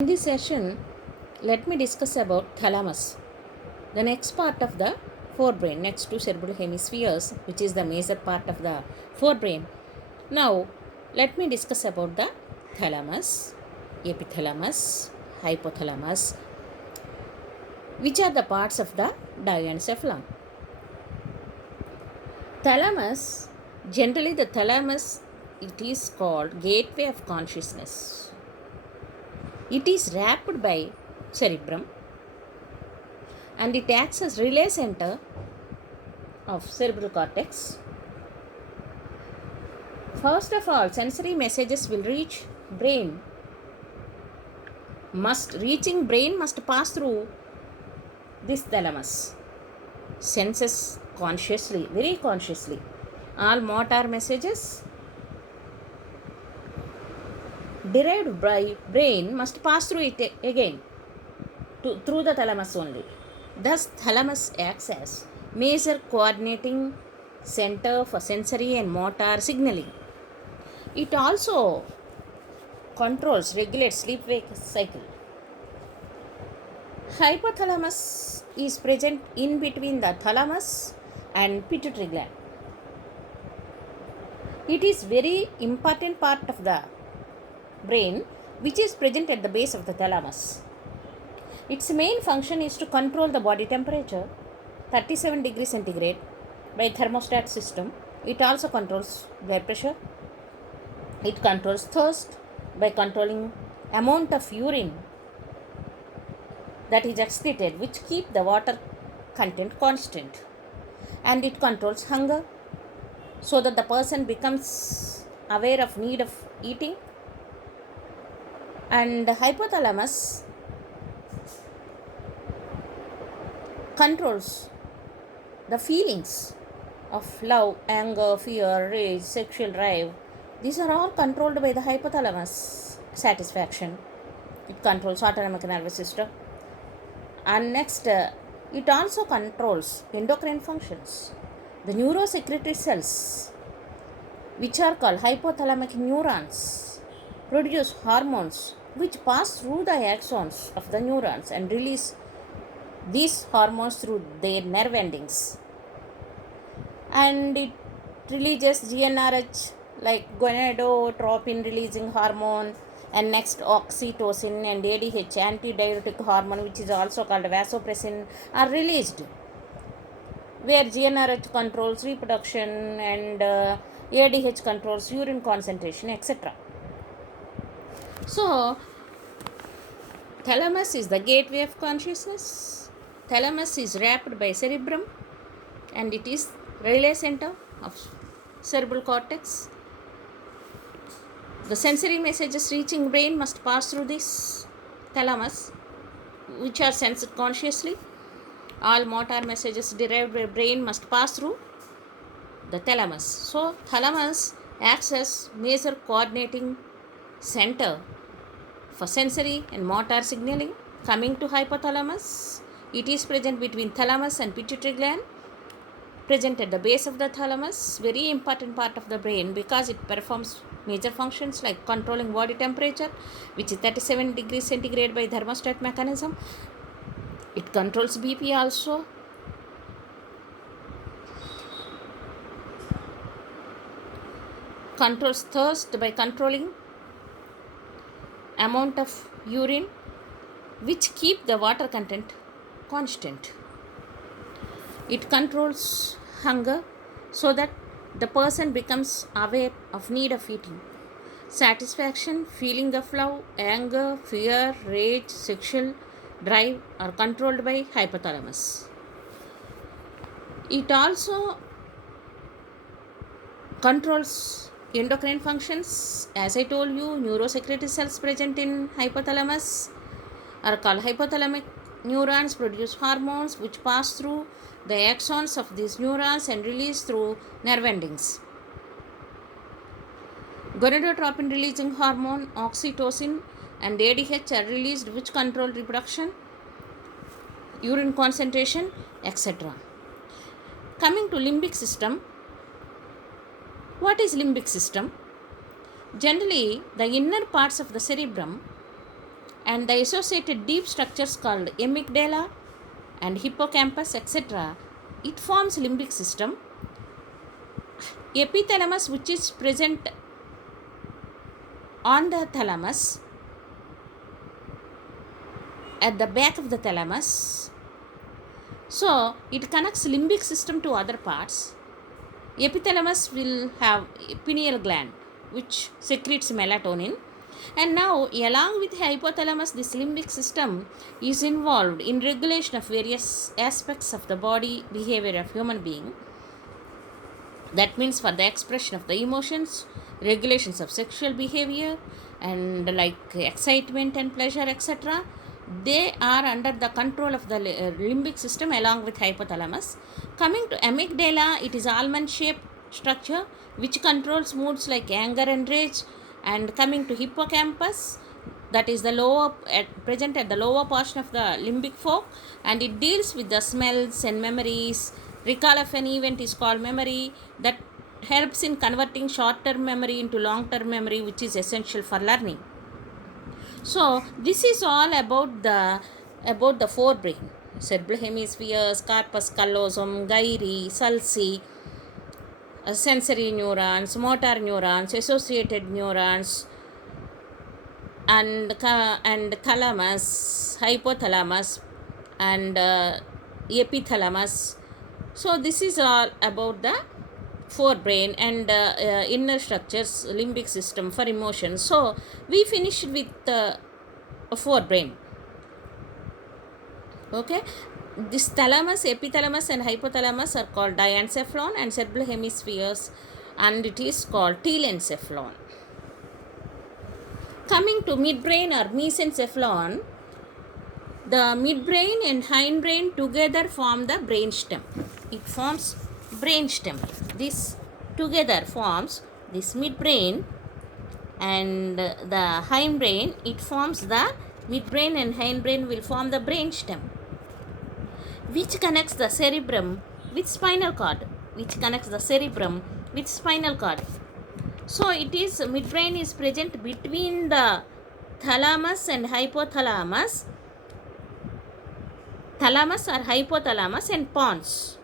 In this session, let me discuss about thalamus, the next part of the forebrain next to cerebral hemispheres, which is the major part of the forebrain. Now, let me discuss about the thalamus, epithalamus, hypothalamus, which are the parts of the diencephalon. Thalamus, generally the thalamus, it is called gateway of consciousness. It is wrapped by cerebrum and it acts as relay center of cerebral cortex. First of all, sensory messages will reach brain. Reaching brain must pass through this thalamus. Senses consciously, very consciously. All motor messages derived by brain must pass through it again through the thalamus only. Thus, thalamus acts as major coordinating center for sensory and motor signaling. It also controls, regulates sleep-wake cycle. Hypothalamus is present in between the thalamus and pituitary gland. It is very important part of the brain which is present at the base of the thalamus. Its main function is to control the body temperature 37 degrees centigrade by thermostat system. It also controls blood pressure. It controls thirst by controlling amount of urine that is excreted, which keep the water content constant. And it controls hunger so that the person becomes aware of need of eating. And the hypothalamus controls the feelings of love, anger, fear, rage, sexual drive. These are all controlled by the hypothalamus. Satisfaction. It controls autonomic nervous system. And next, it also controls endocrine functions. The neurosecretory cells, which are called hypothalamic neurons, produce hormones which pass through the axons of the neurons and release these hormones through their nerve endings. And it releases GnRH like gonadotropin releasing hormone, and next oxytocin and ADH antidiuretic hormone, which is also called vasopressin, are released, where GnRH controls reproduction and ADH controls urine concentration, etc. So, thalamus is the gateway of consciousness. Thalamus is wrapped by cerebrum and it is relay center of cerebral cortex. The sensory messages reaching brain must pass through this thalamus, which are sensed consciously. All motor messages derived by brain must pass through the thalamus. So, thalamus acts as major coordinating center for sensory and motor signaling. Coming to hypothalamus, it is present between thalamus and pituitary gland, present at the base of the thalamus, very important part of the brain because it performs major functions like controlling body temperature, which is 37 degrees centigrade by thermostat mechanism. It controls BP also. Controls thirst by controlling amount of urine, which keep the water content constant. It controls hunger so that the person becomes aware of need of eating. Satisfaction, feeling of love, anger, fear, rage, sexual drive are controlled by hypothalamus. It also controls endocrine functions. As I told you, neurosecretory cells present in hypothalamus are called hypothalamic neurons, produce hormones which pass through the axons of these neurons and release through nerve endings. Gonadotropin releasing hormone, oxytocin and ADH are released, which control reproduction, urine concentration, etc. Coming to limbic system. What is limbic system? Generally, the inner parts of the cerebrum and the associated deep structures called amygdala and hippocampus, etc. It forms limbic system. Epithalamus, which is present on the thalamus at the back of the thalamus. So it connects limbic system to other parts. Epithalamus will have pineal gland which secretes melatonin. And now, along with hypothalamus, this limbic system is involved in regulation of various aspects of the body behavior of human being. That means for the expression of the emotions, regulations of sexual behavior, and like excitement and pleasure, etc. They are under the control of the limbic system along with hypothalamus. Coming to amygdala, it is almond shaped structure which controls moods like anger and rage. And coming to hippocampus, that is the lower present at the lower portion of the limbic fork, and it deals with the smells and memories. Recall of an event is called memory. That helps in converting short-term memory into long-term memory, which is essential for learning. So this is all about the forebrain: cerebral hemispheres, corpus callosum, gyri, sulci, sensory neurons, motor neurons, associated neurons, and thalamus, hypothalamus, and epithalamus. So this is all about the forebrain and inner structures, limbic system for emotions. So we finished with forebrain. Okay, this thalamus, epithalamus, and hypothalamus are called diencephalon, and cerebral hemispheres, and it is called telencephalon. Coming to midbrain or mesencephalon, the midbrain and hindbrain together form the brainstem. It forms brainstem. This together forms this midbrain and the hindbrain. It forms the midbrain and hindbrain will form the brainstem, which connects the cerebrum with spinal cord. So it is midbrain is present between the thalamus and hypothalamus, thalamus or hypothalamus and pons.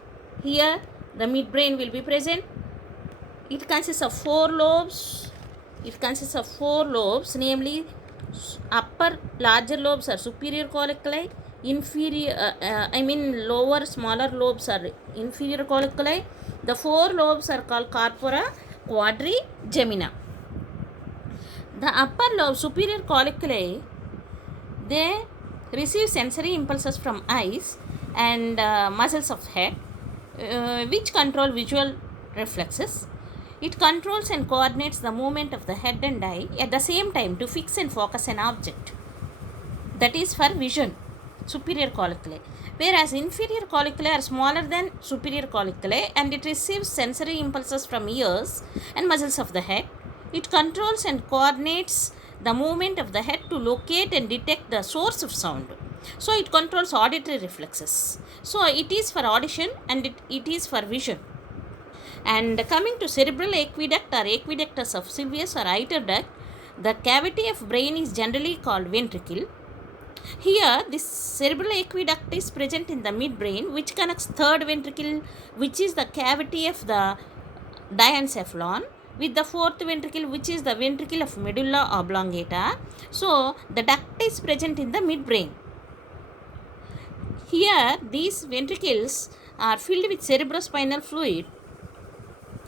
Here the midbrain will be present. It consists of four lobes. Namely upper larger lobes are superior colliculi, lower smaller lobes are inferior colliculi. The four lobes are called corpora quadrigemina. The upper lobe, superior colliculi, they receive sensory impulses from eyes and muscles of head, which control visual reflexes. It controls and coordinates the movement of the head and eye at the same time to fix and focus an object. That is for vision, superior colliculi. Whereas inferior colliculi are smaller than superior colliculi, and it receives sensory impulses from ears and muscles of the head. It controls and coordinates the movement of the head to locate and detect the source of sound. So it controls auditory reflexes. So it is for audition and it is for vision. And coming to cerebral aqueduct or aqueductus of Sylvius or iter duct, the cavity of brain is generally called ventricle. Here, this cerebral aqueduct is present in the midbrain, which connects third ventricle, which is the cavity of the diencephalon, with the fourth ventricle, which is the ventricle of medulla oblongata. So, the duct is present in the midbrain. Here, these ventricles are filled with cerebrospinal fluid,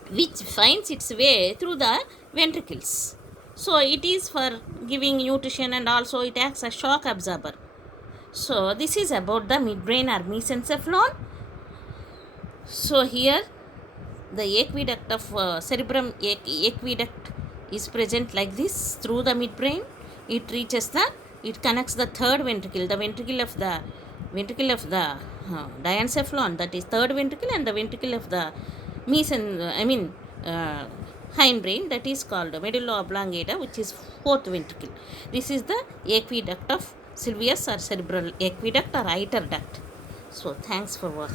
which finds its way through the ventricles. So it is for giving nutrition and also it acts as shock absorber. So this is about the midbrain or mesencephalon. So here the aqueduct of cerebrum aqueduct is present like this through the midbrain. It connects the third ventricle, the ventricle of the diencephalon, that is third ventricle, and the ventricle of the hindbrain, that is called medulla oblongata, which is fourth ventricle. This is the aqueduct of Sylvius or cerebral aqueduct or iter duct. So thanks for watching.